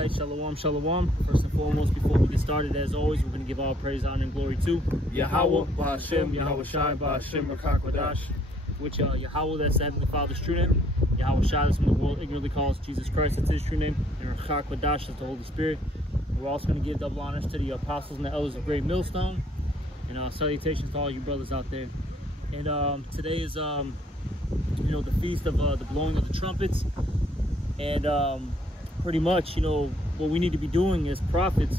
right, shalom, shalom. First and foremost, before we get started, as always, we're going to give all praise, honor, and glory to Yahweh, Ba'Hashem, Yahweh Shai, Ba'Hashem, Rakak which Yahweh, that's the Heavenly Father's true name. Yahweh Shai, that's what the world ignorantly calls Jesus Christ, that's his true name. And Rakak that's the Holy Spirit. And we're also going to give double honors to the apostles and the elders of Great Millstone. And salutations to all you brothers out there. And today is, the feast of the blowing of the trumpets. And pretty much, what we need to be doing as prophets,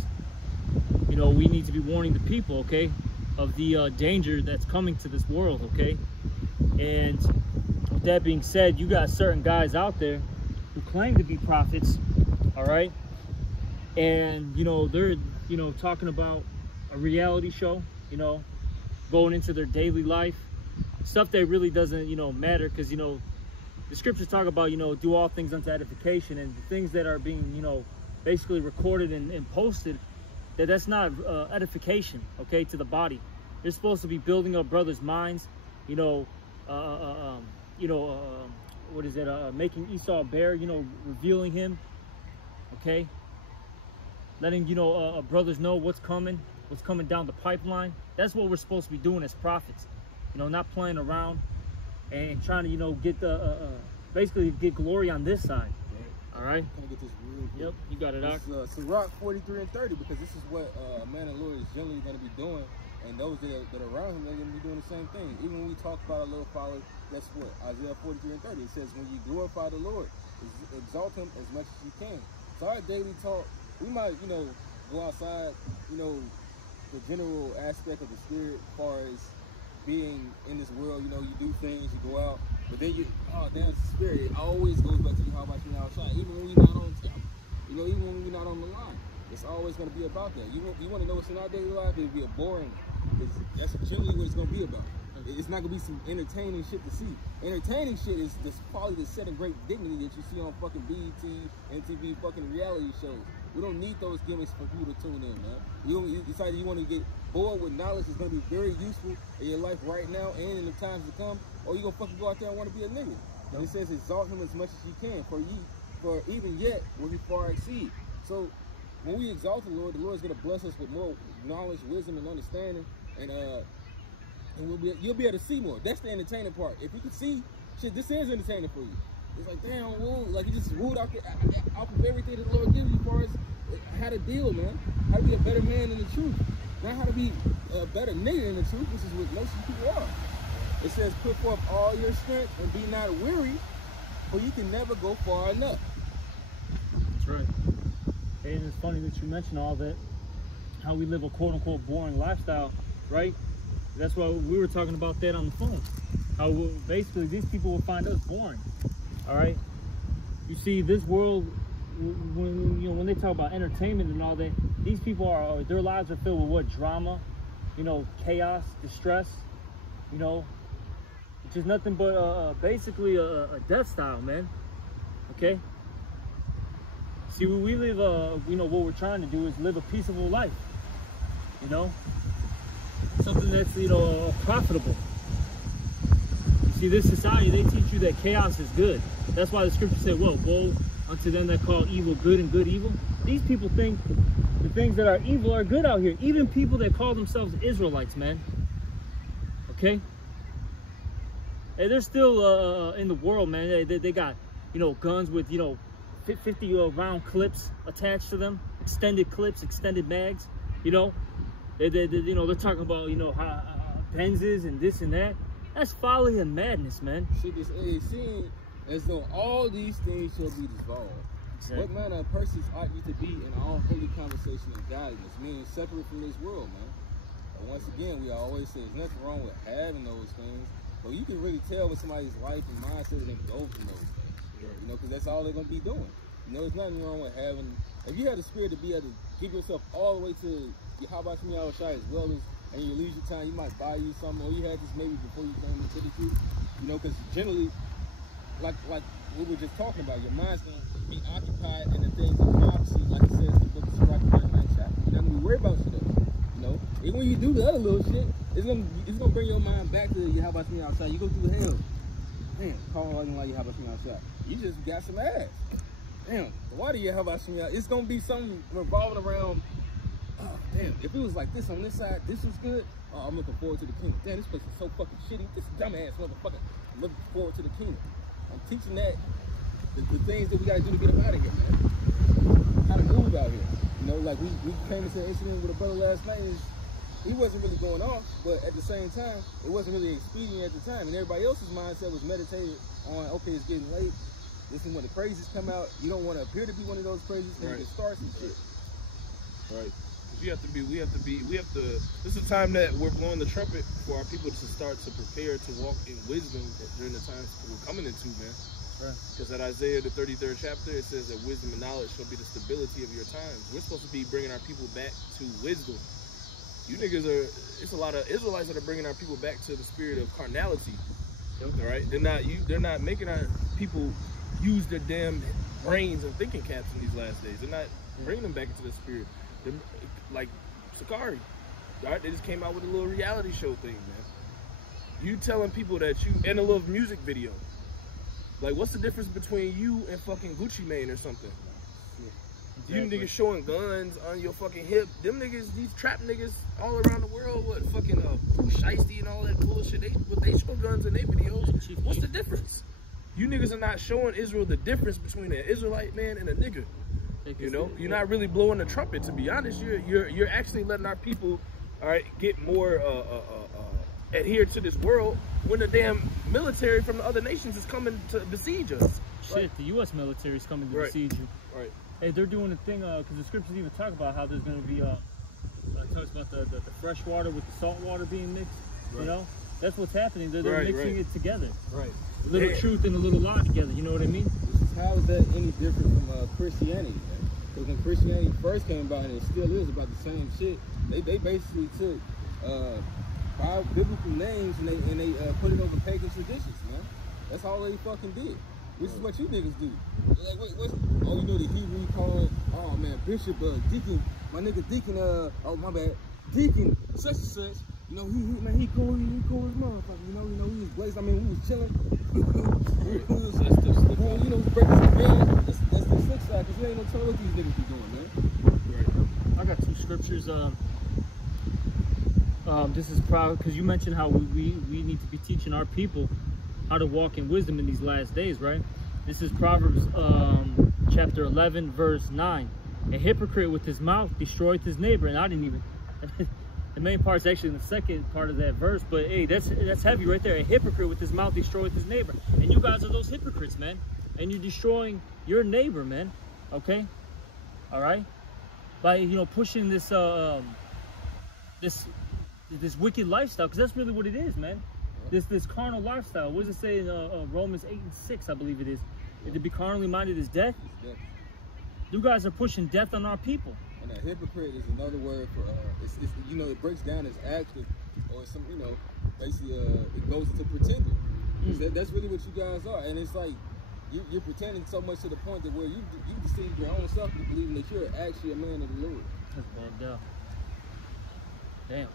we need to be warning the people, okay, of the danger that's coming to this world, okay? And with that being said, you got certain guys out there who claim to be prophets, all right? And, they're, talking about a reality show, going into their daily life, stuff that really doesn't, matter, because, the scriptures talk about, do all things unto edification, and the things that are being, basically recorded and posted, that's not edification, okay, to the body. They're supposed to be building up brothers' minds, what is it, making Esau bare, revealing him, okay, letting, brothers know what's coming down the pipeline. That's what we're supposed to be doing as prophets, not playing around and trying to, get the, basically get glory on this side. All right. Can I get this real quick? Yep, you got it, Doc. Sirach 43 and 30, because this is what a man of the Lord is generally going to be doing, and those that are around him, they're going to be doing the same thing. Even when we talk about a little follower, guess what? Isaiah 43 and 30, it says, when you glorify the Lord, exalt him as much as you can. So our daily talk, we might, go outside, the general aspect of the spirit, as far as being in this world, you do things, you go out, but then the spirit, it always goes back to you, how about you outside, even when you're not on top, even when we're not on the line, it's always going to be about that. You want to know what's in our daily life, it'll be a boring, that's generally what it's going to be about. It's not going to be some entertaining shit to see. Entertaining shit is probably the setting great dignity that you see on fucking BET, MTV, fucking reality shows. We don't need those gimmicks for people to tune in, man. You decide you want to get bored with knowledge that's going to be very useful in your life right now and in the times to come, or you going to fucking go out there and want to be a nigga. And it says exalt him as much as you can, for even yet will he far exceed. So when we exalt the Lord is going to bless us with more knowledge, wisdom, and understanding, and you'll be able to see more. That's the entertaining part. If you can see, shit, this is entertaining for you. It's like, damn, whoa, like you just ruled out of everything that the Lord gives you as far as how to deal, man. How to be a better man in the truth. Not how to be a better nigga in the truth, which is what most people are. It says, put forth all your strength and be not weary, for you can never go far enough. That's right. And it's funny that you mentioned all that, how we live a quote-unquote boring lifestyle, right? That's why we were talking about that on the phone. How basically these people will find us boring. All right. You see, this world, when they talk about entertainment and all that, these people their lives are filled with what? Drama, chaos, distress, which is nothing but basically a death style, man. Okay. See, we live, what we're trying to do is live a peaceable life. Something that's, profitable. You see, this society, they teach you that chaos is good. That's why the scripture said, well, woe unto them that call evil good and good evil. These people think the things that are evil are good out here. Even people that call themselves Israelites, man. Okay? Hey, they're still in the world, man. They got, guns with, 50 round clips attached to them. Extended clips, extended mags, They're talking about, Benzes and this and that. That's folly and madness, man. Shit is seen as though all these things shall be dissolved. Exactly. What manner of persons ought you to be in all holy conversation and godliness, meaning separate from this world, man. And once again, we always say there's nothing wrong with having those things, but you can really tell when somebody's life and mindset is going to go from those things, because that's all they're going to be doing. There's nothing wrong with having, if you have the spirit to be able to give yourself all the way to, how about you, as well as, and your leisure time, you might buy you something, or you had this maybe before you came into the truth, because generally, like we were just talking about, your mind's going to be occupied in the things of prophecy, like it says in the book of Sirach, 39th chapter. You're not going to be worried about shit, Even when you do the other little shit, it's gonna bring your mind back to how about me outside. You go through hell. Man, Paul wasn't like you, how about me outside? You just got some ass. damn, why do you have Hashem? It's gonna be something revolving around. Oh, damn, if it was like this on this side, this was good. Oh, I'm looking forward to the kingdom. Damn, this place is so fucking shitty. This dumbass motherfucker. I'm looking forward to the kingdom. I'm teaching that the things that we gotta do to get him out of here, man. How to move out here. You know, like we came into an incident with a brother last night. He wasn't really going off, but at the same time, it wasn't really expedient at the time. And everybody else's mindset was meditated on, okay, it's getting late. This is when the crazies come out. You don't want to appear to be one of those crazies, then you can start some shit. Right. We have to, this is the time that we're blowing the trumpet for our people to start to prepare to walk in wisdom during the times we're coming into, man. Right. Because at Isaiah, the 33rd chapter, it says that wisdom and knowledge shall be the stability of your times. We're supposed to be bringing our people back to wisdom. You niggas it's a lot of Israelites that are bringing our people back to the spirit of carnality. All right? They're not making our people use their damn brains and thinking caps in these last days. They're not bringing them back into the spirit. They're, like Sakari, all right? They just came out with a little reality show thing, man. You telling people that and a little music video. Like, what's the difference between you and fucking Gucci Mane or something? You niggas showing guns on your fucking hip. Them niggas, these trap niggas all around the world, what, fucking Shiesty and all that bullshit. They show guns in their videos. What's the difference? You niggas are not showing Israel the difference between an Israelite man and a nigga. You know, you're not really blowing the trumpet. To be honest, you're actually letting our people, all right, get more adhere to this world when the damn military from the other nations is coming to besiege us. Shit, right? The U.S. military is coming to besiege you. Right. Hey, they're doing a thing because the scriptures even talk about how there's going to be talks about the fresh water with the salt water being mixed. Right. You know, that's what's happening. They're mixing it together. Right. A little truth and a little lie together. You know what I mean? How is that any different from Christianity? Because when Christianity first came about, and it still is about the same shit, they basically took biblical names and they put it over pagan traditions, man. That's all they fucking did. Which is what you niggas do. Like, what's, oh, you know the Hebrew call it, oh man, Bishop, Deacon, my nigga Deacon, oh my bad, Deacon, such and such. You know, he cool as motherfucker. You know, he was blazed. I mean, we was chilling. You know, breaking some bands. That's the slick side, because you ain't no telling what these niggas be doing, man. Right. I got two scriptures. This is proud because you mentioned how we need to be teaching our people how to walk in wisdom in these last days, right? This is Proverbs chapter 11, verse 9. A hypocrite with his mouth destroyeth his neighbor, and I didn't even. The main part's actually in the second part of that verse, but hey, that's heavy right there. A hypocrite with his mouth destroyeth his neighbor. And you guys are those hypocrites, man. And you're destroying your neighbor, man. Okay? All right? By, you know, pushing this this wicked lifestyle, because that's really what it is, man. This carnal lifestyle. What does it say in Romans 8:6, I believe it is? To be carnally minded is death. You guys are pushing death on our people. And a hypocrite is another word for, it's you know, it breaks down as active, or some, you know, basically it goes to pretending. That's really what you guys are. And it's like, you're pretending so much to the point that where you deceive your own self to believing that you're actually a man of the Lord. That's bugged out. Damn.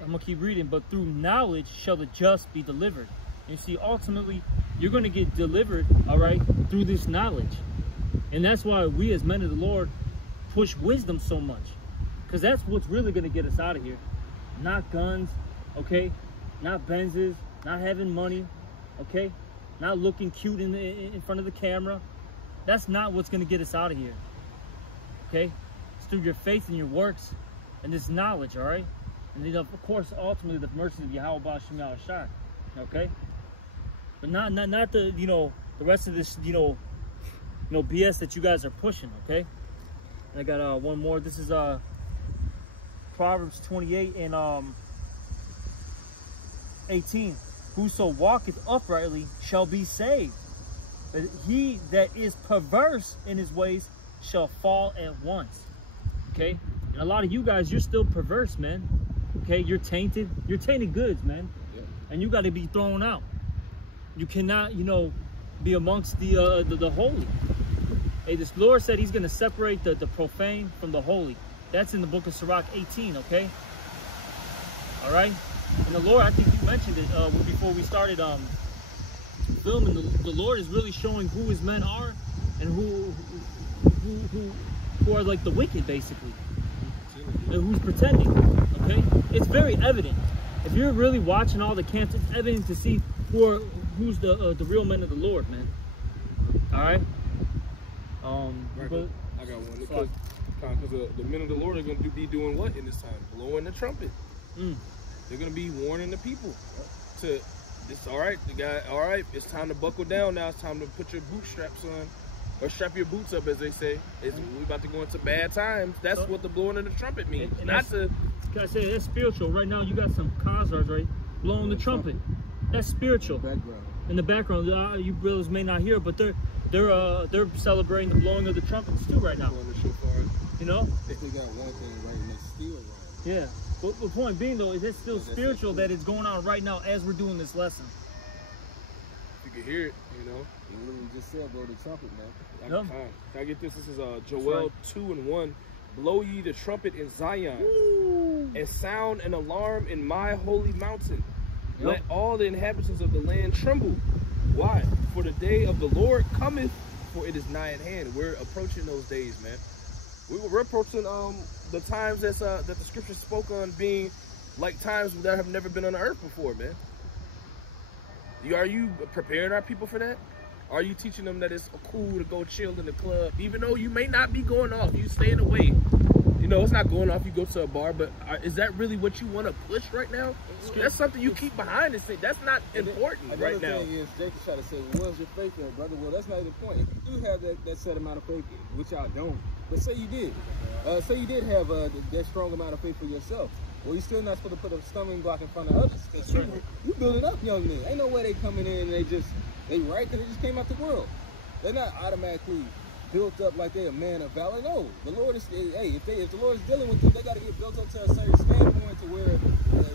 I'm going to keep reading. But through knowledge shall the just be delivered. And you see, ultimately, you're going to get delivered, all right, through this knowledge. And that's why we as men of the Lord push wisdom so much, because that's what's really going to get us out of here. Not guns, okay? Not Benzes, not having money, okay? Not looking cute in front of the camera. That's not what's going to get us out of here, okay? It's through your faith and your works and this knowledge, all right? And then, of course, ultimately the mercy of Yahweh B'Shem Yahushai, okay? But not the, you know, the rest of this, you know, BS that you guys are pushing, okay? I got one more. This is Proverbs 28 and 18. Whoso walketh uprightly shall be saved, but he that is perverse in his ways shall fall at once. Okay? And a lot of you guys, you're still perverse, man. Okay? You're tainted. You're tainted goods, man. Yeah. And you got to be thrown out. You cannot, you know, be amongst the holy. Hey, this Lord said he's going to separate the profane from the holy. That's in the book of Sirach 18, okay? All right? And the Lord, I think you mentioned it before we started filming. The Lord is really showing who his men are and who are like the wicked, basically, and who's pretending. Okay, it's very evident. If you're really watching all the camps, it's evident to see who's the real men of the Lord, man. All right. I got one. Because the men of the Lord are going to be doing what in this time? Blowing the trumpet. They're going to be warning the people to, it's all right, all right, it's time to buckle down now. It's time to put your bootstraps on, or strap your boots up, as they say. We're about to go into bad times. That's what the blowing of the trumpet means. And can I say that's spiritual? Right now, you got some Khazars, right, blowing the trumpet. That's spiritual. In the background, you brothers may not hear, but they're celebrating the blowing of the trumpets too right now. You know? They got one thing right, and it's still wrong. Yeah. But the point being, though, is it's still spiritual that it's going on right now as we're doing this lesson. You can hear it, you know. You literally just said blow the trumpet, man. Can I get this? This is Joel 2:1. Blow ye the trumpet in Zion, and sound an alarm in my holy mountain. Let all the inhabitants of the land tremble. Why? For the day of the Lord cometh, for it is nigh at hand. We're approaching those days, man. We're approaching the times that the scripture spoke on being like times that have never been on the earth before, man. Are you preparing our people for that? Are you teaching them that it's cool to go chill in the club, even though you may not be going off, you staying away? You know, it's not going off, you go to a bar, but is that really what you want to push right now? That's something you keep behind and say, that's not important right now. Another thing is, Jake try to say, well, where's your faith in, brother? Well, that's not even the point. If you do have that set amount of faith, which I don't, but say you did. Say you did have that strong amount of faith for yourself. Well, you're still not supposed to put a stumbling block in front of others. Because you build it up, young men. Ain't no way they coming in and they right because they just came out the world. They're not automatically built up like they're a man of valor. No, the Lord is, hey, if the Lord is dealing with them, they got to get built up to a certain standpoint to where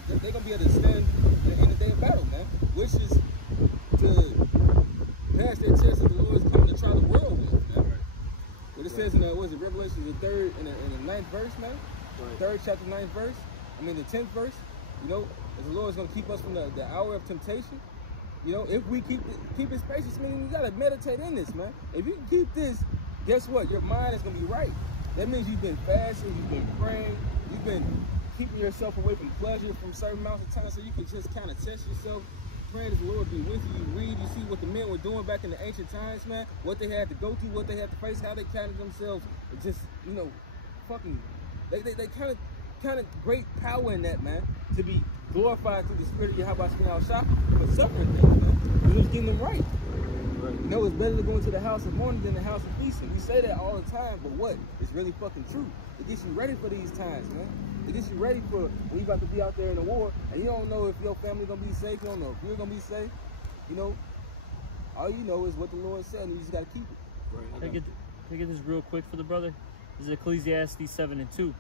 they're going to be able to stand in the day of battle, man. Which is to pass that test that the Lord is coming to try the world with, man. What it says in Revelation, the 3rd and the 9th verse, man. 3rd chapter, 9th verse. I mean, the 10th verse. You know, if the Lord is going to keep us from the hour of temptation. You know, if we keep his patience, meaning we got to meditate in this, man. If you can keep this, guess what? Your mind is going to be right. That means you've been fasting, you've been praying, you've been keeping yourself away from pleasure from certain amounts of time so you can just kind of test yourself. Praying that the Lord be with you. You read, you see what the men were doing back in the ancient times, man. What they had to go through, what they had to face, how they counted themselves. Just, you know, fucking, they kind of great power in that, man. To be glorified through the spirit of Yahweh Shah for suffering things, man. It was getting them right. You know, it's better to go into the house of mourning than the house of feasting. We say that all the time, but what? It's really fucking true. It gets you ready for these times, man. It gets you ready for when you about to be out there in the war, and you don't know if your family gonna be safe. You don't know if you're gonna be safe. You know, all you know is what the Lord said, and you just gotta keep it. Right. Can I get this real quick for the brother? This is Ecclesiastes 7:2.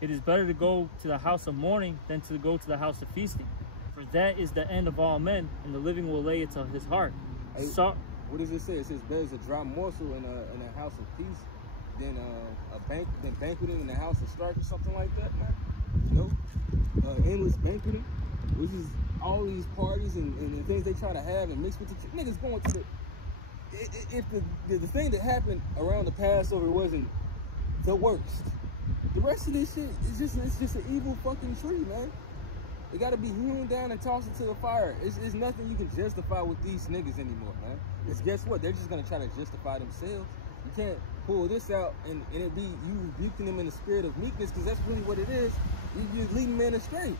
It is better to go to the house of mourning than to go to the house of feasting, for that is the end of all men, and the living will lay it to his heart. Hey, what does it say? It says better is a dry morsel in a house of peace than banqueting in the house of strife or something like that, man. You know, endless banqueting, which is all these parties and things they try to have and mix with the niggas going to the. If the thing that happened around the Passover wasn't the worst, the rest of this shit is just an evil fucking tree, man. It got to be hewn down and tossed into the fire. It's nothing you can justify with these niggas anymore, man. It's guess what? They're just gonna try to justify themselves. You can't pull this out and it be you rebuking them in the spirit of meekness, because that's really what it is. You're leading men astray.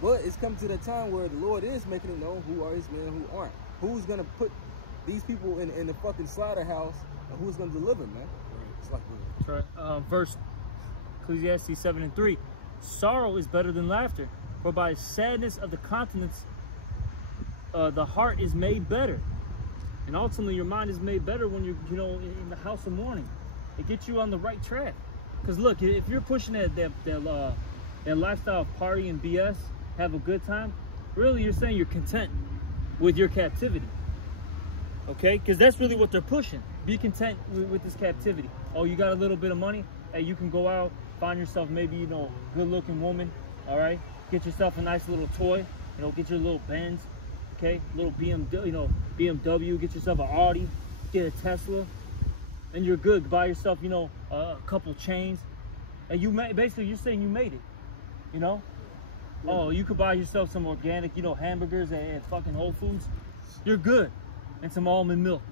But it's come to the time where the Lord is making it known who are his men and who aren't. Who's gonna put these people in the fucking slaughterhouse, and who's gonna deliver, man? It's like that's right. Verse Ecclesiastes 7:3. Sorrow is better than laughter, for by sadness of the countenance the heart is made better. And ultimately your mind is made better when you're, you know, in the house of mourning. It gets you on the right track. Because look, if you're pushing that lifestyle of party and BS, have a good time, really you're saying you're content with your captivity. Okay? Because that's really what they're pushing. Be content with this captivity. Oh, you got a little bit of money? Hey, you can go out, find yourself maybe, you know, good looking woman, all right? Get yourself a nice little toy, you know, get your little Benz, okay? Little BMW, you know, BMW, get yourself an Audi, get a Tesla, and you're good. Buy yourself, you know, a couple chains, and you basically you're saying you made it, you know. Yeah. Oh, you could buy yourself some organic, you know, hamburgers at fucking Whole Foods. You're good, and some almond milk.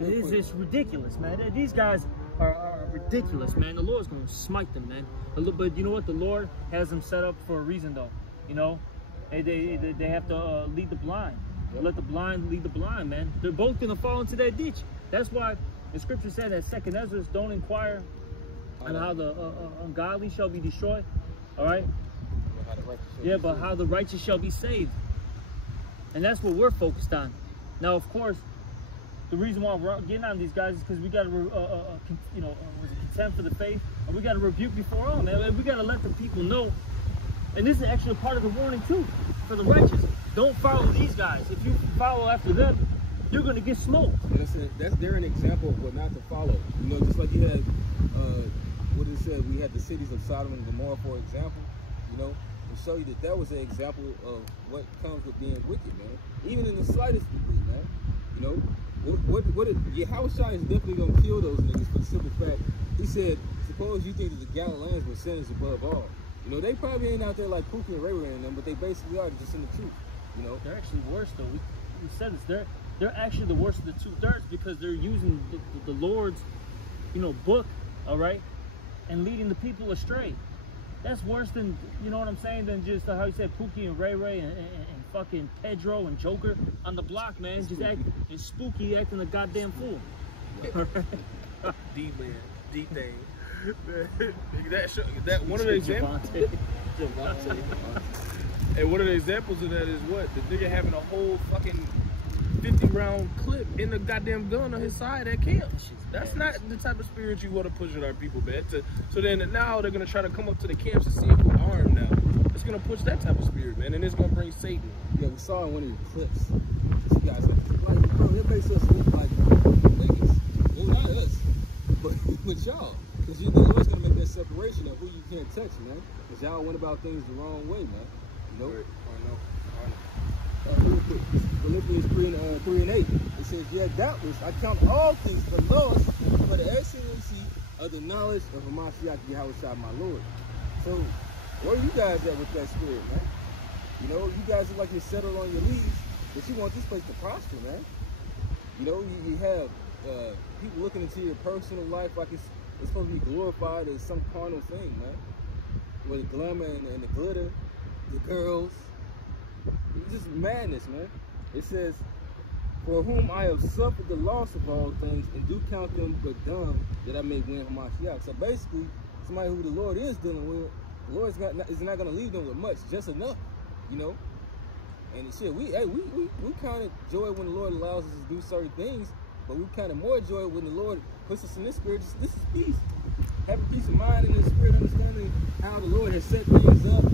It's ridiculous, man. These guys are ridiculous, man. The Lord's gonna smite them, man. But you know what? The Lord has them set up for a reason, though. You know, they have to lead the blind. Yep. Let the blind lead the blind, man. They're both gonna fall into that ditch. That's why the scripture said that 2nd Ezra, don't inquire on how the ungodly shall be destroyed. All right. Yeah, but how the righteous shall be saved. And that's what we're focused on. Now, of course, the reason why we're getting on these guys is because we got to, you know, contempt for the faith, and we got to rebuke before all, man. We got to let the people know. And this is actually a part of the warning too, for the righteous. Don't follow these guys. If you follow after them, you're going to get smoked. They're an example of what not to follow. You know, just like you had, what it said, we had the cities of Sodom and Gomorrah, for example. You know, to show you that was an example of what comes with being wicked, man. Even in the slightest degree, man. You know, Yahushua is definitely gonna kill those niggas for the simple fact. He said, suppose you think that the Galileans were sinners above all. You know, they probably ain't out there like Pookie and Ray Ray and them, but they basically are just in the truth. You know, they're actually worse though. We said this. They're actually the worst of the 2/3 because they're using the Lord's, you know, book, all right, and leading the people astray. That's worse than, you know what I'm saying, than just how you said Pookie and Ray Ray and fucking Pedro and Joker on the block, man. Just it's spooky, acting a goddamn fool. D-man, D-thing. That one of the examples. Javante. And one of the examples of that is what? The nigga having a whole fucking 50-round clip in the goddamn gun on his side at camp. That's not the type of spirit you want to push on our people, man. So then now they're going to try to come up to the camps and see if we're armed now. It's going to push that type of spirit, man, and it's going to bring Satan. Yeah, we saw in one of the clips, this guy's like, bro, that makes us look like niggas. Well, not us, but y'all. Because the Lord's going to make that separation of who you can't touch, man. Because y'all went about things the wrong way, man. You know? Right. Philippians 3 and 8. It says, yeah, doubtless I count all things for loss for the excellency of the knowledge of Hamashiach Yahushua, my Lord. So, where are you guys at with that spirit, man? You know, you guys look like you're settled on your leaves, but you want this place to prosper, man. You know, you have people looking into your personal life like it's supposed to be glorified as some carnal thing, man. With the glamour and the glitter, the girls. It's just madness, man. It says, for whom I have suffered the loss of all things, and do count them but dumb, that I may win Hamashiach. So basically, somebody who the Lord is dealing with, the Lord is not going to leave them with much, just enough, you know. And shit, we kind of joy when the Lord allows us to do certain things, but we kind of more joy when the Lord puts us in this spirit. This is peace. Having peace of mind in the spirit, understanding how the Lord has set things up,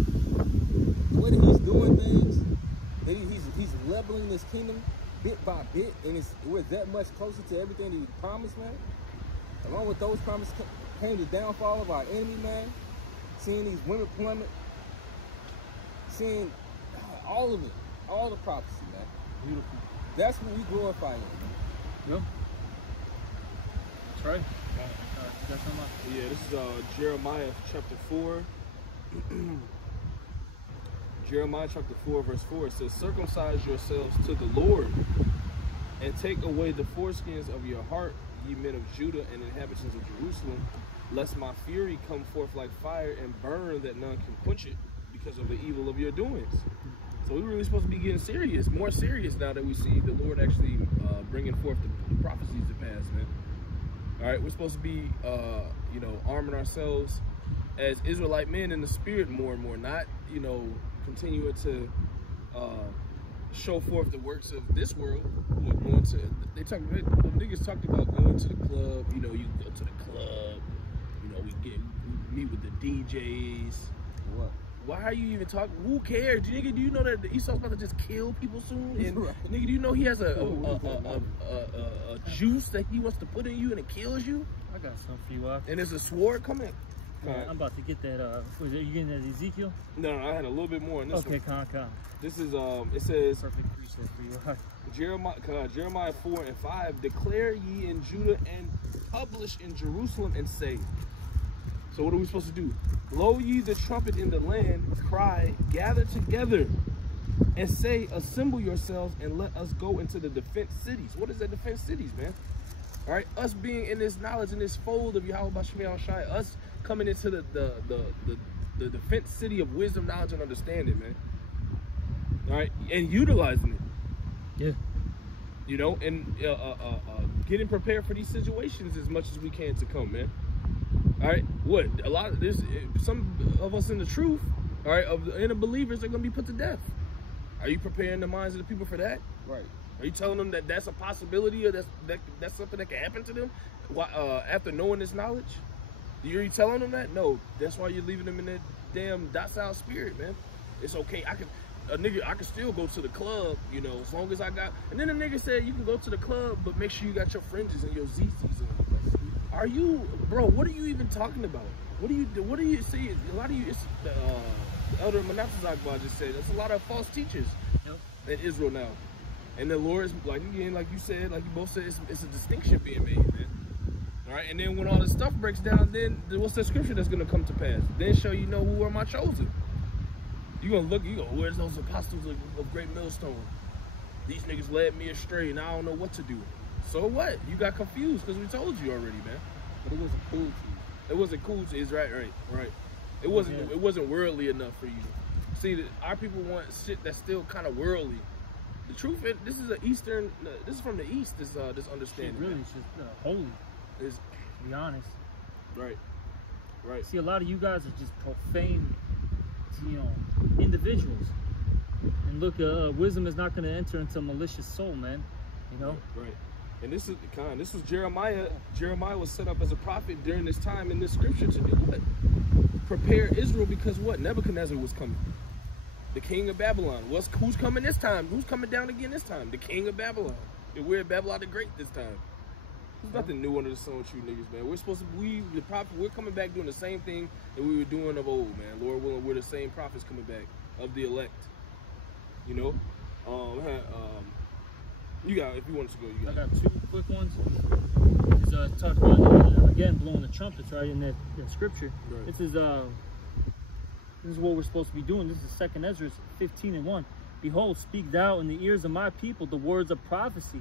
the way that He's doing things, that He's leveling this kingdom bit by bit, and we're that much closer to everything that He promised, man. Along with those promises came the downfall of our enemy, man. Seeing these women plummet, seeing all of it, all the prophecy, man. Beautiful. That's what we glorify in, man. Yep. That's right. Yeah, this is Jeremiah chapter 4. Jeremiah chapter 4, verse 4. It says, circumcise yourselves to the Lord, and take away the foreskins of your heart, ye men of Judah and inhabitants of Jerusalem, lest my fury come forth like fire and burn, that none can quench it, because of the evil of your doings. So we're really supposed to be getting serious, more serious now that we see the Lord actually bringing forth the prophecies to pass, man. All right, we're supposed to be, you know, arming ourselves as Israelite men in the spirit more and more, not, you know, continuing to show forth the works of this world. You know, going to, the niggas talked about going to the club. You know, you can go to the club. You know, we meet with the DJs. What? Why are you even talking? Who cares? Nigga, do you know that Esau's about to just kill people soon? And nigga, do you know he has a juice that he wants to put in you and it kills you? I got something for you after. And there's a sword coming. Yeah, I'm about to get that. Was it, you getting that Ezekiel? No, I had a little bit more in this one. Okay, con. This is it says perfect preset for you. Jeremiah 4 and 5, declare ye in Judah and publish in Jerusalem and say. So what are we supposed to do? Blow ye the trumpet in the land, cry, gather together, and say, assemble yourselves and let us go into the defense cities. What is the defense cities, man? All right, us being in this knowledge, in this fold of Yahweh Bashmi Al-Shai, us coming into the defense city of wisdom, knowledge, and understanding, man. All right, and utilizing it. Yeah. You know, and getting prepared for these situations as much as we can to come, man. All right, what a lot of this, some of us in the truth, all right, in the believers are gonna be put to death. Are you preparing the minds of the people for that? Right. Are you telling them that that's a possibility, or that's something that can happen to them after knowing this knowledge? Are you telling them that? No, that's why you're leaving them in that damn docile spirit, man. It's okay. I can still go to the club, you know, as long as I got. And then the nigga said you can go to the club, but make sure you got your fringes and your ZZs on. Are you, bro? What are you even talking about? What do you see? A lot of you, it's the elder Menachem just said, there's a lot of false teachers in Israel now. And the Lord is, like you said, like you both said, it's a distinction being made, man. All right, and then when all this stuff breaks down, then what's the scripture that's going to come to pass? Then show you know who are my chosen. You're going to look, you go, where's those apostles of great millstone? These niggas led me astray, and I don't know what to do. So what? You got confused because we told you already, man. But it wasn't cool to you. It wasn't cool to you. It's right. It wasn't worldly enough for you. See, our people want shit that's still kind of worldly. The truth is, this is from the East, this understanding. Really, it's just holy. Is to be honest. Right. See, a lot of you guys are just profane, you know, individuals. And look, wisdom is not going to enter into a malicious soul, man. You know. Right. And this was Jeremiah. Jeremiah was set up as a prophet during this time in this scripture to do what? Prepare Israel, because what? Nebuchadnezzar was coming. The king of Babylon. Who's coming this time? Who's coming down again this time? The king of Babylon. And we're Babylon the Great this time. There's nothing new under the sun with you niggas, man. We're supposed to, we're coming back doing the same thing that we were doing of old, man. Lord willing, we're the same prophets coming back of the elect. You know? You got, if you want to go, you got. I got two quick ones. It's talking about, again, blowing the trumpets, right, in that scripture. Right. This is what we're supposed to be doing. This is 2 Ezra 15:1. Behold, speak thou in the ears of my people the words of prophecy,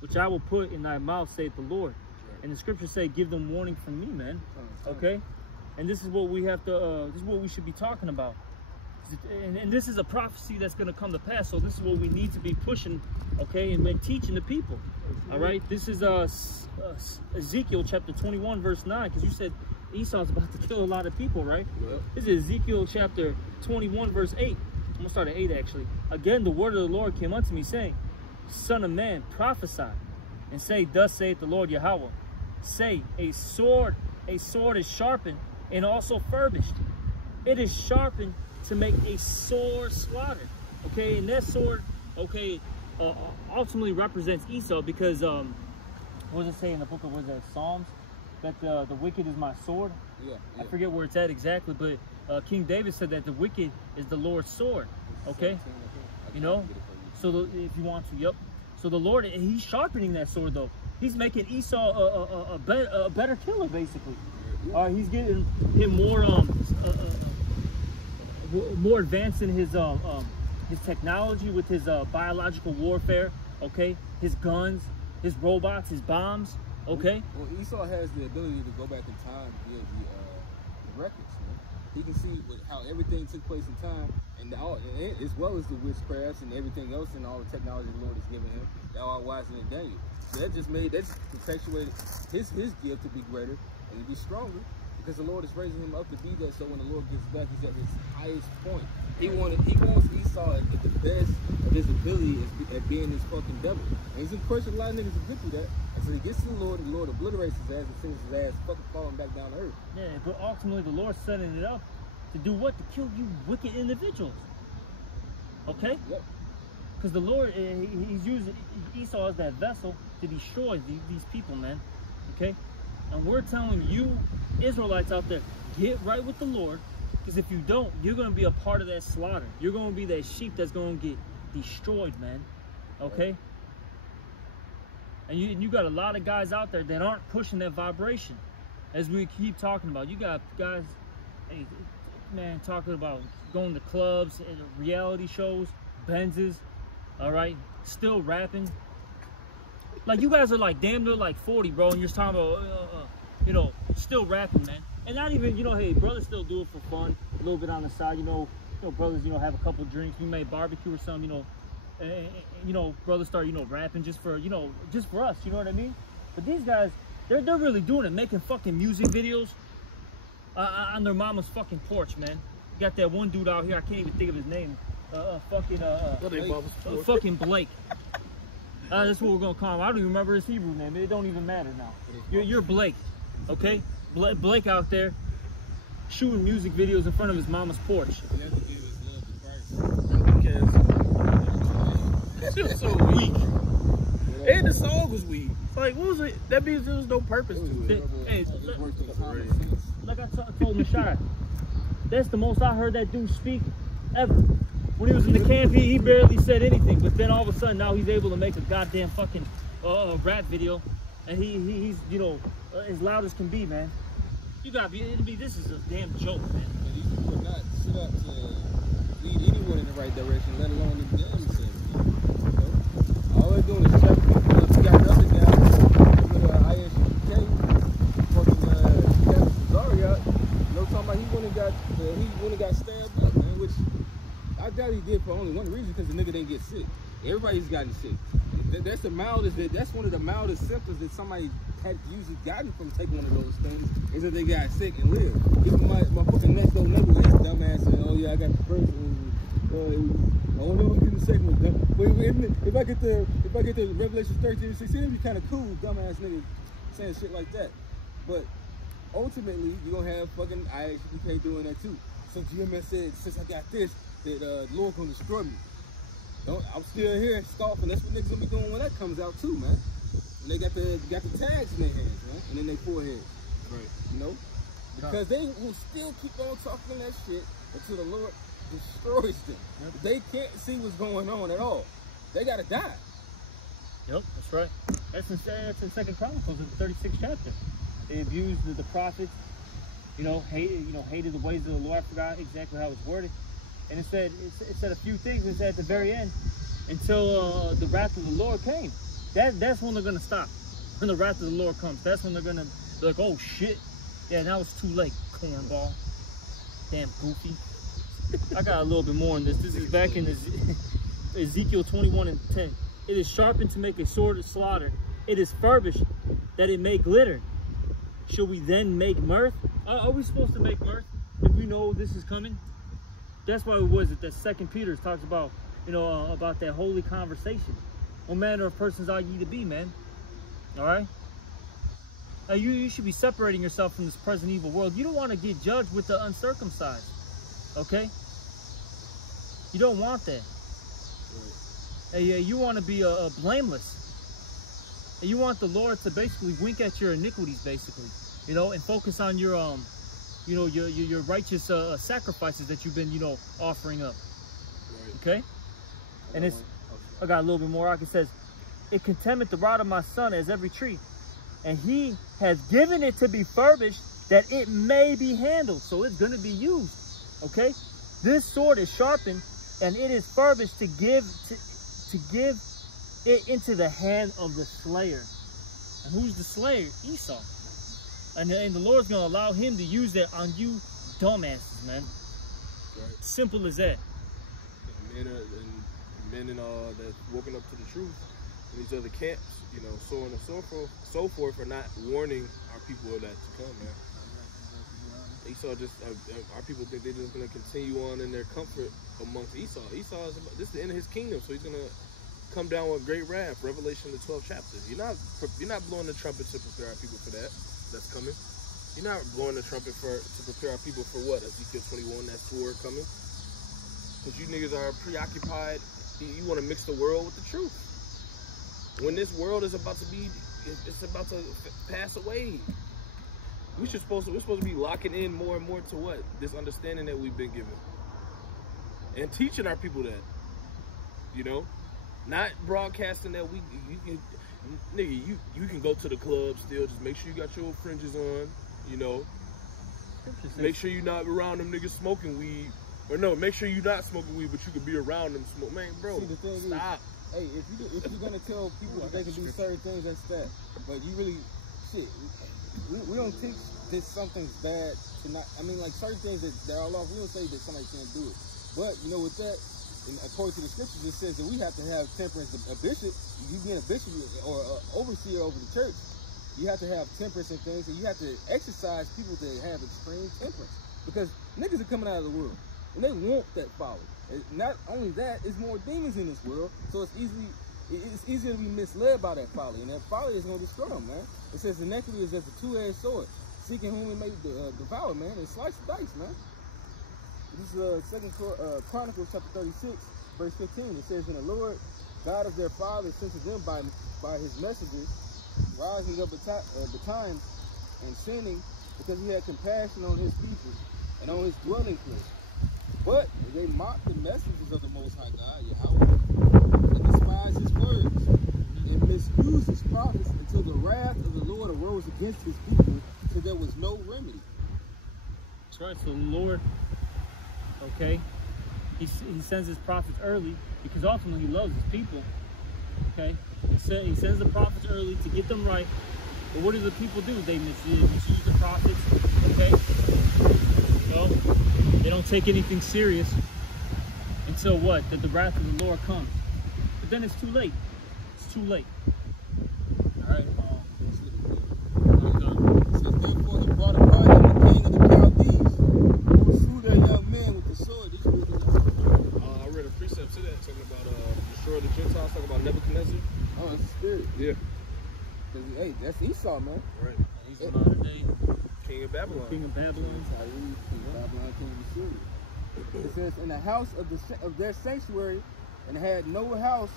which I will put in thy mouth, saith the Lord. Right. And the scriptures say, give them warning from me, man. Okay? And this is what we have to, this is what we should be talking about. And this is a prophecy that's going to come to pass. So this is what we need to be pushing, okay, and teaching the people. All right? This is Ezekiel chapter 21, verse 9, because you said Esau's about to kill a lot of people, right? Yeah. This is Ezekiel chapter 21, verse 8. I'm going to start at 8, actually. Again, the word of the Lord came unto me, saying, Son of man, prophesy, and say, thus saith the Lord Yahweh. Say, a sword is sharpened and also furbished. It is sharpened to make a sore slaughter. Okay, and that sword, okay, ultimately represents Esau, because what does it say in the book of Psalms? That the wicked is my sword. Yeah. I forget where it's at exactly, but King David said that the wicked is the Lord's sword. Okay, you know. So if you want to, yep. So the Lord, he's sharpening that sword though. He's making Esau a better killer, basically. He's getting him more advanced in his technology with his biological warfare, okay? His guns, his robots, his bombs, okay? Well, Esau has the ability to go back in time via the records, man. He can see how everything took place in time, and as well as the witchcrafts and everything else and all the technology the Lord has given him, that all wiser than Daniel. So that just perpetuated his gift to be greater and to be stronger. Because the Lord is raising him up to be that, so when the Lord gets back, he's at his highest point. He wants Esau at the best of his ability at being this fucking devil. And he's impressing a lot of niggas to get through that. And so he gets to the Lord obliterates his ass and sends his ass fucking falling back down to earth. Yeah, but ultimately the Lord's setting it up to do what? To kill you wicked individuals. Okay? Yep. Because the Lord, he's using Esau as that vessel to destroy these people, man. Okay? And we're telling you, Israelites out there, get right with the Lord, because if you don't, you're going to be a part of that slaughter. You're going to be that sheep that's going to get destroyed, man. Okay? And you got a lot of guys out there that aren't pushing that vibration. As we keep talking about, you got guys, hey, man, talking about going to clubs and reality shows, Benzes, all right, still rapping. Like, you guys are like damn near like 40, bro, and you're just talking about, you know, still rapping, man. And not even, you know, hey, brothers still do it for fun, a little bit on the side, you know, brothers, you know, have a couple drinks, we may barbecue or something, you know, and, you know, brothers start, you know, rapping just for, you know, just for us, you know what I mean? But these guys, they're really doing it, making fucking music videos on their mama's fucking porch, man. You got that one dude out here, I can't even think of his name, fucking Blake. That's what we're gonna call him. I don't even remember his Hebrew name. It don't even matter now. You're Blake, okay? Blake out there shooting music videos in front of his mama's porch. He has to give his love to Christ. That shit was so weak. And the song was weak. Like, what was it? That means there was no purpose to it. Hey, like I told Mashai, that's the most I heard that dude speak ever. When he was in the camp, he barely said anything. But then all of a sudden, now he's able to make a goddamn fucking rap video, and he's, you know, as loud as can be, man. You gotta be. This is a damn joke, man. And these people are not set up to lead anyone in the right direction, let alone the damn themselves. You know? All they're doing is shut people up. You got the other guy with ISUK, fucking Captain Cesare out. You know, talking about he went and got stabbed up, man. Which I doubt he did for only one reason, because the nigga didn't get sick. Everybody's gotten sick. That's the mildest. That's one of the mildest symptoms that somebody had usually gotten from taking one of those things, is that they got sick and lived. Even my fucking next door neighbor was dumbass saying, "Oh yeah, I got the first one. I don't know who's getting the second one." But if I get the Revelation 13, 16, it'd be kind of cool, dumbass niggas saying shit like that. But ultimately, you're gonna have fucking IHBK doing that too. So GMS said, since I got this, that the Lord gonna destroy me. I'm still here scoffing. That's what niggas gonna be doing when that comes out too, man. And they got the tags in their hands, man, and in their foreheads. Right. You know? Because they will still keep on talking that shit until the Lord destroys them. Yep. They can't see what's going on at all. They gotta die. Yep, that's right. That's in 2nd Chronicles, in the 36th chapter. They abused the prophets, hated the ways of the Lord. I forgot exactly how it was worded. And it said a few things. It said at the very end, until the wrath of the Lord came. That's when they're gonna stop. When the wrath of the Lord comes, that's when they're gonna be like, oh shit, yeah, now it's too late, cornball, damn goofy. I got a little bit more on this. This is back in Ezekiel 21:10. It is sharpened to make a sword of slaughter. It is furbished that it may glitter. Shall we then make mirth? Are we supposed to make mirth if we know this is coming? That's why it was that 2 Peter talks about, about that holy conversation. What manner of persons are ye to be, man? All right? Now, you should be separating yourself from this present evil world. You don't want to get judged with the uncircumcised. Okay? You don't want that. Right. Hey, you want to be blameless. And you want the Lord to basically wink at your iniquities, basically. And focus on your your righteous sacrifices that you've been, offering up. Right. Okay? And I got a little bit more. It says, it contemneth the rod of my son as every tree, and he has given it to be furbished that it may be handled. So it's going to be used. Okay? This sword is sharpened, and it is furbished to give it into the hand of the slayer. And who's the slayer? Esau. And the Lord's going to allow him to use that on you dumbasses, man. Right. Simple as that. Men that's walking up to the truth in these other camps, so on and so forth, for not warning our people of that to come, man. Esau our people think they're just going to continue on in their comfort amongst Esau. This is the end of his kingdom, so he's going to come down with great wrath. Revelation, the 12th chapter. You're not blowing the trumpet to prepare our people for that. That's coming. You're not blowing the trumpet to prepare our people for what? Ezekiel 21, that sword coming. Because you niggas are preoccupied. You want to mix the world with the truth. When this world is about to pass away. We're supposed to be locking in more and more to what? This understanding that we've been given. And teaching our people that. Not broadcasting that nigga, you can go to the club still. Just make sure you got your fringes on, you know. Make sure you're not around them niggas smoking weed. Or no, make sure you're not smoking weed, but you can be around them smoke. Man, bro, see, the thing stop. Is, hey, if you're gonna tell people that they can do certain things, that's that. But you really, shit, we don't teach that something's bad to not. I mean, like certain things that are law, we don't say that somebody can't do it. But you know, with that, and according to the scriptures, it says that we have to have temperance. A bishop, you being a bishop or an overseer over the church, you have to have temperance and things, and you have to exercise people to have extreme temperance. Because niggas are coming out of the world, and they want that folly. And not only that, it's more demons in this world, so it's easier to be misled by that folly, and that folly is going to destroy them, man. It says iniquity is as a two-edged sword, seeking whom it may devour, man, and slice the dice, man. This is 2 Chronicles chapter 36, verse 15. It says, "And the Lord, God of their fathers, sent to them by his messengers, rising up betimes and sinning, because he had compassion on his people and on his dwelling place. But they mocked the messengers of the Most High God, Yahweh, and despised his words, and misused his prophets, until the wrath of the Lord arose against his people, so there was no remedy." That's right. So the Lord, okay, he sends his prophets early because ultimately he loves his people. Okay, he sends the prophets early to get them right. But what do the people do? They misuse the prophets. Okay, so they don't take anything serious until what? That the wrath of the Lord comes. But then it's too late. It's too late. All right. It says, "Therefore he brought upon him the king of the Chaldees, who slew their young men with the sword." I read a precept to that talking about destroy the Gentiles, talking about Nebuchadnezzar. Oh, it's a spirit. Yeah. Hey, that's Esau, man. Right. He's the modern day King of Babylon. king of Babylon. Babylon, king of Syria. It says, "In the house of their sanctuary, and had no house,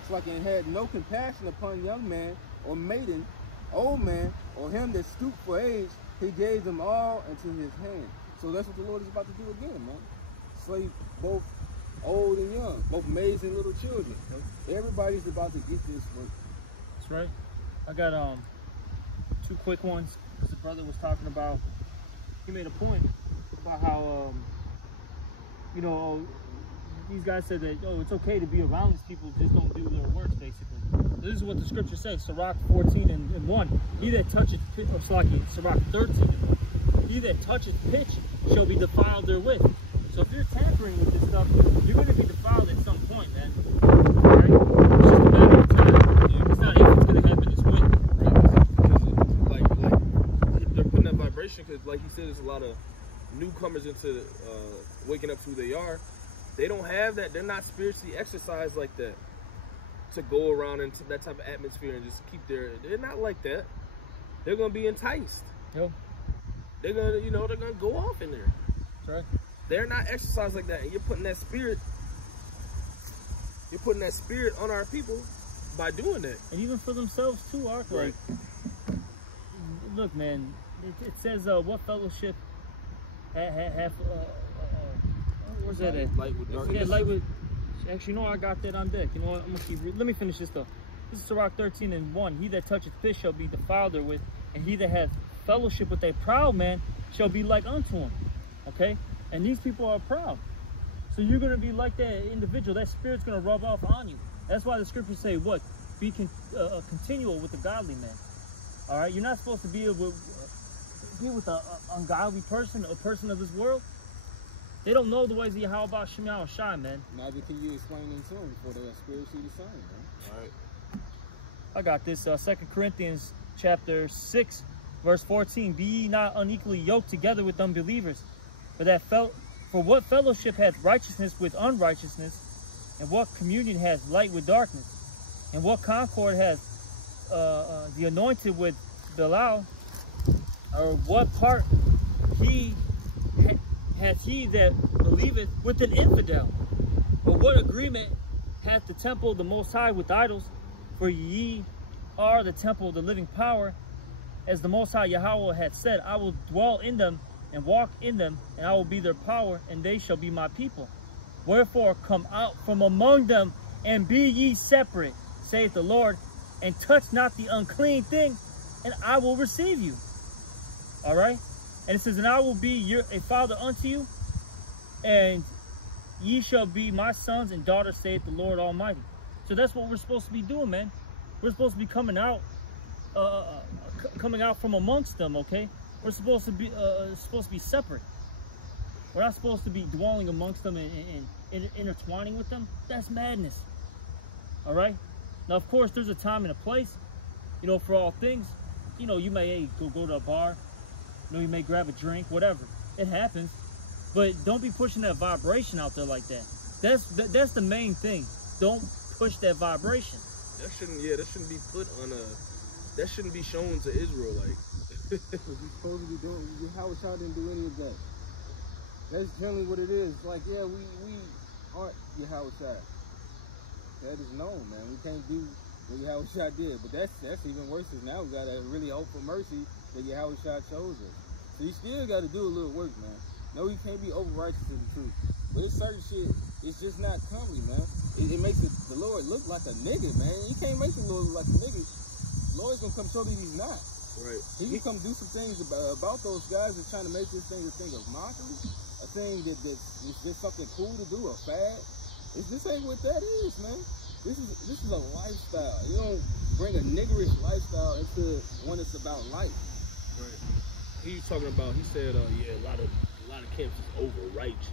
it's like it had no compassion upon young man or maiden, old man, or him that stooped for age, he gave them all into his hand." So that's what the Lord is about to do again, man. Slay both old and young, both maids and little children. Everybody's about to get this work. That's right. I got two quick ones. The brother was talking about, he made a point about how you know, these guys said that, oh, it's okay to be around these people, just don't do their works, basically. This is what the scripture says, Sirach 14 and 1. He that toucheth pitch, Sirach 13 and 1. He that toucheth pitch shall be defiled therewith. So if you're tampering with this stuff, you're going to be defiled at some point, man. Right? It's just a matter of time. Yeah. It's not if it's going to happen, it's when. Right? Because they're putting that vibration, because like he said, there's a lot of newcomers into waking up to who they are. They don't have that. They're not spiritually exercised like that to go around into that type of atmosphere and just keep they're not like that. They're going to be enticed. Yep. They're going to, they're going to go off in there. That's right. They're not exercised like that. And you're putting that spirit on our people by doing that. And even for themselves too, Ark. Right. Like, look, man, it says what fellowship have where's that at? Light with darkness. Yeah, light with. Actually, you know, I got that on deck. You know what? I'm gonna keep. Let me finish this stuff. This is Sirach 13 and 1. He that toucheth fish shall be defiled therewith, and he that hath fellowship with a proud man shall be like unto him. Okay? And these people are proud. So you're gonna be like that individual. That spirit's gonna rub off on you. That's why the scriptures say what? Be continual with the godly man. All right? You're not supposed to be with an ungodly person, a person of this world. They don't know the ways of Yahweh Shem Shai, man. Neither can you explain them to them for their spiritually the same, man. All right. I got this. 2 Corinthians chapter 6, verse 14. Be ye not unequally yoked together with unbelievers. For what fellowship hath righteousness with unrighteousness? And what communion hath light with darkness? And what concord hath the anointed with Belial? Or what part hath he that believeth with an infidel? But what agreement hath the temple of the Most High with idols? For ye are the temple of the living power. As the Most High Yahweh hath said, I will dwell in them and walk in them, and I will be their power, and they shall be my people. Wherefore come out from among them, and be ye separate, saith the Lord, and touch not the unclean thing, and I will receive you. All right? And it says, and I will be a father unto you, and ye shall be my sons and daughters, saith the Lord Almighty. So that's what we're supposed to be doing, man. We're supposed to be coming out from amongst them, okay? We're supposed to be separate. We're not supposed to be dwelling amongst them and intertwining with them. That's madness. All right? Now, of course, there's a time and a place, you know, for all things. You know, you may go to a bar. You know, you may grab a drink, whatever. It happens. But don't be pushing that vibration out there like that. That's the main thing. Don't push that vibration. That shouldn't be put on a, that shouldn't be shown to Israel, like. Because we're supposed to be doing, how y'all didn't do any of that. That's generally what it is. Like, yeah, we aren't Yahushua. That is known, man. We can't do what Yahushua did. But that's even worse, because now we got to really hope for mercy that Yahushua chose us. So you still got to do a little work, man. No, you can't be over-righteous to the truth. But it's certain shit, it's just not comely, man. It makes the Lord look like a nigga, man. You can't make the Lord look like a nigga. The Lord's going to come show you he's not. Right. He can come do some things about those guys that's trying to make this thing a thing of mockery, a thing that's just something cool to do, a fad. This ain't what that is, man. This is a lifestyle. You don't bring a niggerish lifestyle into one that's about life. Right. He was talking about. He said, yeah, a lot of camps is over righteous.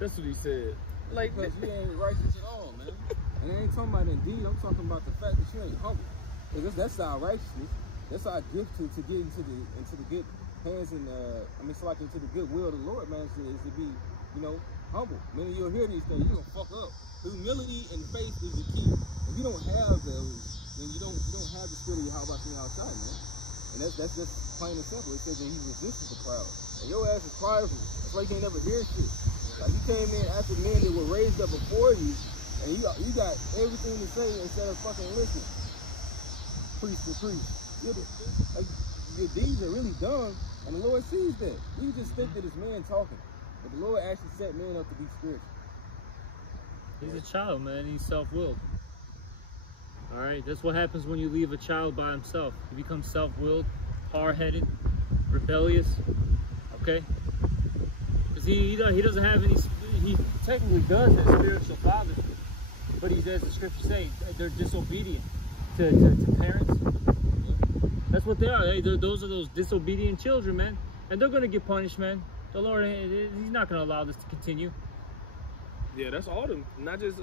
That's what he said. Like, because you ain't righteous at all, man. And I ain't talking about indeed. I'm talking about the fact that you ain't humble. Because that's our righteousness. That's our gift to get into the good hands and into the good will of the Lord, man. Is to be, you know, humble. Many of you'll hear these things, you're gonna fuck up. Humility and faith is the key. If you don't have those, then you don't have the spirit of Yahweh outside, man. And that's just plain and simple. It says that he resisted the proud. And your ass is prideful. That's why you can't never hear shit. Like, you came in after men that were raised up before you, and you got everything to say instead of fucking listening. Priest to priest. Your deeds are really dumb, and the Lord sees that. You just think that it's man talking, but the Lord actually set men up to be spiritual. He's a child, man. He's self-willed. All right, that's what happens when you leave a child by himself. He becomes self-willed, hard-headed, rebellious. Okay, because he doesn't have any. He technically does have spiritual fathers, but he's, as the scriptures say, they're disobedient to parents. That's what they are. Those are those disobedient children, man. And they're going to get punished, man. The Lord, he's not going to allow this to continue. Yeah, that's all them. Not just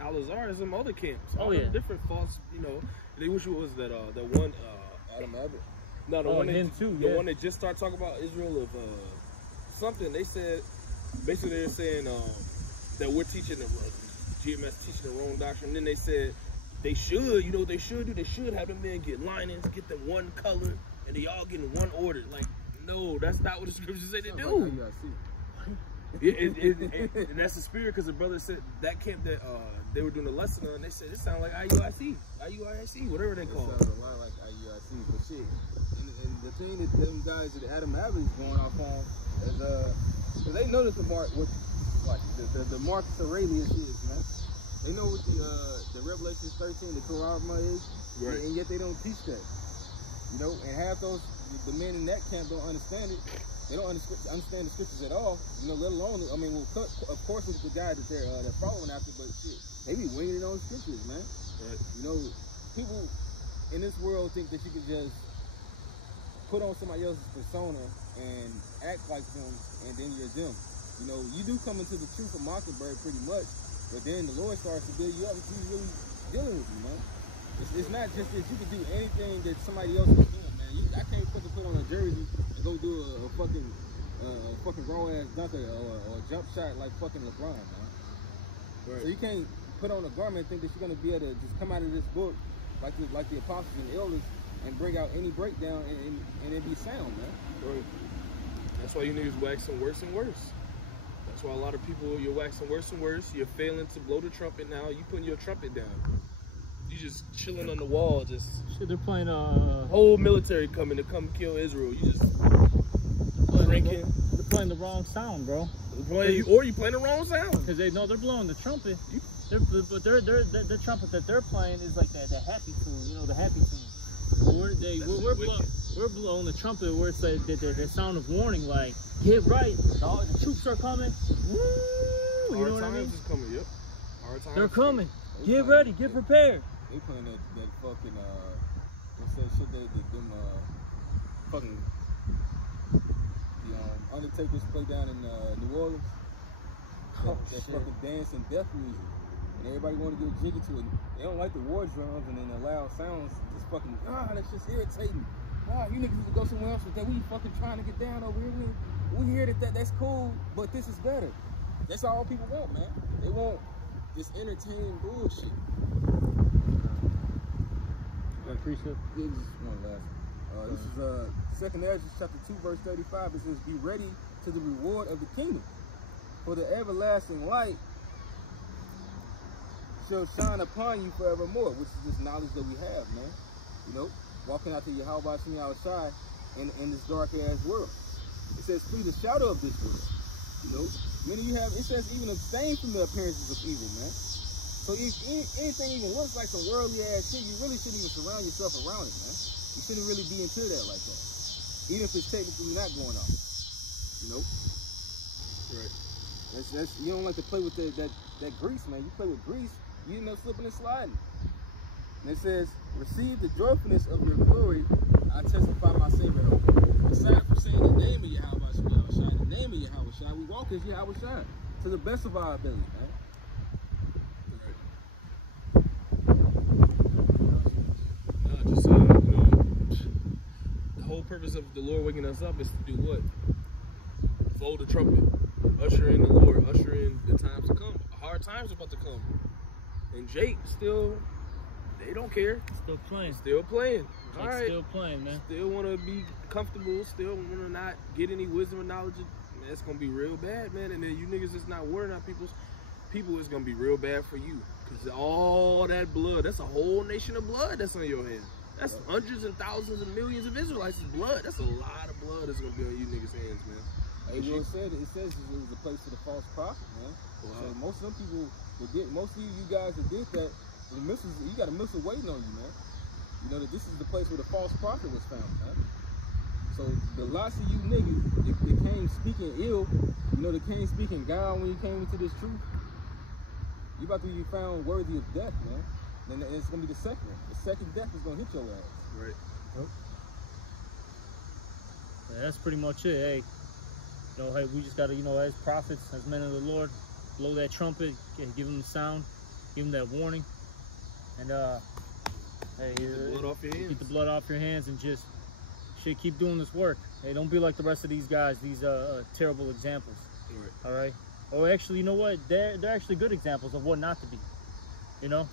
Al-Azhar, there's some other camps. All them different false, you know. They wish it was that one Adam Abbott. No, the one that that just started talking about Israel of something. They said, basically they're saying that we're teaching GMS teaching the wrong doctrine. And then they said they should, you know what they should do? They should have them men get linings, get them one color, and they all get in one order. Like, no, that's not what the scriptures say they do. And that's the spirit, because the brother said that camp that they were doing a lesson on, they said it sounded like IUIC, whatever they call it. It sounds a lot like IUIC, but shit. And the thing that them guys that Adam Abbott is going off on is, because they know that the mark, what, like the Marcus Aurelius is, man. They know what the Revelation 13, the Quran is, right. And yet they don't teach that. You know, and half the men in that camp don't understand it. They don't understand the scriptures at all, you know, let alone, I mean, of course it's the guy that they're following after, but shit, they be winging it on scriptures, man. Right. You know, people in this world think that you can just put on somebody else's persona and act like them, and then you're them. You know, you do come into the truth of Mockingbird pretty much, but then the Lord starts to build you up and he's really dealing with you, man. It's not just that you can do anything that somebody else is doing, man. I can't put on a jersey and go do a fucking raw ass dunker or a jump shot like fucking LeBron, man. Right. So you can't put on a garment and think that you're gonna be able to just come out of this book like the apostles and elders and bring out any breakdown and it be sound, man. Right. That's why you niggas waxing worse and worse. That's why a lot of people, you're waxing worse and worse. You're failing to blow the trumpet now. You putting your trumpet down. You just chilling on the wall, just shit. They're playing whole military coming to come kill Israel. You just drinking. They're playing the wrong sound, bro. Or you playing the wrong sound because they know they're blowing the trumpet. The trumpet that they're playing is like the happy tune, you know, the happy tune. We're blowing the trumpet where it's like the sound of warning, like get right, the troops are coming. Woo! You know what I mean? Hard times is coming. Yep. Hard times. They're coming. Get ready. Get prepared. They playing that fucking what's that shit them fucking the Undertaker's play down in New Orleans. Oh, that shit. fucking dance and death music. And everybody want to get jiggy to it. They don't like the war drums and then the loud sounds. Just fucking, that's just irritating. You niggas need to go somewhere else with that. We fucking trying to get down over here. We hear that's cool, but this is better. That's all people want, man. They want this entertaining bullshit. Precept? Yeah, just one last. This is 2nd Ezra chapter 2 verse 35. It says, "Be ready to the reward of the kingdom, for the everlasting light shall shine upon you forevermore," which is this knowledge that we have, man. You know, walking out to Yahweh Shem outside in this dark ass world. It says, "Flee the shadow of this world." You know, many of you have. It says, "Even abstain from the appearances of evil," man. So if anything even looks like some worldly ass shit, you really shouldn't even surround yourself around it, man. You shouldn't really be into that like that, even if it's technically not going on. You know, Right. that's you don't like to play with that grease, man. You play with grease, you end up slipping and sliding. And it says, "Receive the joyfulness of your glory. I testify my Savior." Aside from saying the name of Yahweh Shai, the name of Yahweh Shai, we walk as Yahweh Shai to the best of our ability, man. The whole purpose of the Lord waking us up is to do what? Blow the trumpet, usher in the Lord, usher in the times to come. Hard times are about to come, and Jake still, they don't care. Still playing. Still playing. All right. Still playing, man. Still want to be comfortable. Still want to not get any wisdom or knowledge. Man, it's gonna be real bad, man. And then you niggas is not worrying about people. It's gonna be real bad for you, cause all that blood. That's a whole nation of blood that's on your hands. That's hundreds and thousands and millions of Israelites' blood. That's a lot of blood that's gonna be on you niggas' hands, man. Hey, well, it says it was a place for the false prophet, man. So most of them people that did, most of you guys that did that, you got a missile waiting on you, man. You know that this is the place where the false prophet was found, man. So the lots of you niggas that came speaking ill, you know, that came speaking God when you came into this truth, you about to be found worthy of death, man. Then it's gonna be the second one. The second death is gonna hit your ass. Right. Yep. Yeah, that's pretty much it. Hey, you know, hey, we just gotta, you know, as prophets, as men of the Lord, blow that trumpet, give them the sound, give them that warning, and hey, Get the blood off your hands. Get the blood off your hands and just keep doing this work. Hey, don't be like the rest of these guys. These terrible examples. Right. All right. Oh, actually, you know what? They're actually good examples of what not to be. You know.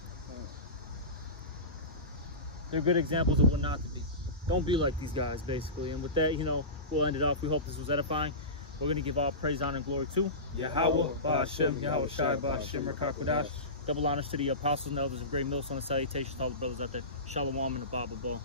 They're good examples of what not to be. Don't be like these guys, basically. And with that, you know, we'll end it off. We hope this was edifying. We're going to give all praise, honor, and glory to Yahweh, Ba'Hashem, Yahweh Shai, Ba'Hashem, Rakakwadash. Double honors to the apostles and elders of Great Millstone, and salutations to all the brothers out there. Shalom and the Bible.